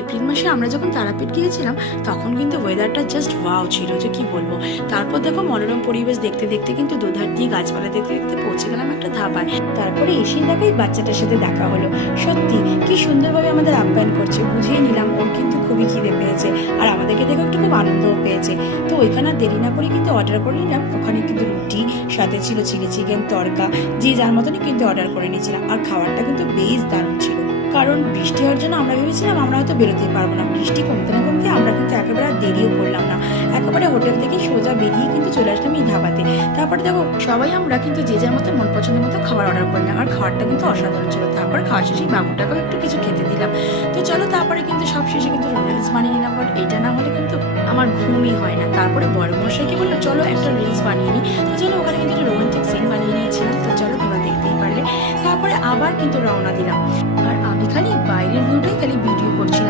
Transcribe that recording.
April মাসে আমরা যখন তারাপীঠ গিয়েছিলাম তখন কিন্তু ওয়েদারটা জাস্ট ওয়াও ছিল, যে কি বলবো। তারপর দেখো মনোরম পরিবেশ দেখতে দেখতে কিন্তু দুধার দিয়ে গাছপালা দেখতে দেখতে পৌঁছে গেলাম একটা ধাবায়। তারপরে এসেই দেখো এই বাচ্চাটার সাথে দেখা হলো। সত্যি কি সুন্দরভাবে আমাদের আপ্যায়ন করছে, বুঝিয়ে নিলাম ওর কিন্তু খুবই খিদে পেয়েছে, আর আমাদেরকে দেখে একটু খুব আনন্দও পেয়েছে। তো ওইখানে আর দেরি না করে কিন্তু অর্ডার করে নিলাম। ওখানে কিন্তু রুটি, সাথে ছিল চিলি চিকেন, তড়কা, যে যার মতনই কিন্তু অর্ডার করে নিয়েছিলাম। আর খাবারটা কিন্তু বেশ দারুণ ছিল। কারণ বৃষ্টি হওয়ার জন্য আমরা ভেবেছিলাম আমরা হয়তো বেরোতেই পারবো না। বৃষ্টি কমতে না কমতে আমরা কিন্তু একেবারে আর দেরিও করলাম না, একেবারে হোটেল থেকে সোজা বেরিয়ে কিন্তু চলে আসলাম এই ধাবাতে। তারপরে দেখো সবাই আমরা কিন্তু যে যার মতো মন পছন্দের মতো খাবার অর্ডার করলাম, আর খাবারটা কিন্তু অসাধারণ ছিল। তারপর খাওয়া শেষে বাবুটাকেও একটু কিছু খেতে দিলাম। তো চলো তারপরে কিন্তু সব শেষে কিন্তু রিলস বানিয়ে নিলাম, বাট এটা না হলে কিন্তু আমার ঘুমই হয় না। তারপরে বড় মশাইকে বললো চলো একটা রিলস বানিয়ে নিই। তো চলো ওখানে কিন্তু একটা রোমান্টিক সিন বানিয়ে নিয়েছিলাম। তো চলো তোমরা দেখতেই পারলে। তারপরে আবার কিন্তু রওনা দিলাম, আর আমি খালি বাইরের ভিউটাই খালি ভিডিও করছিলাম।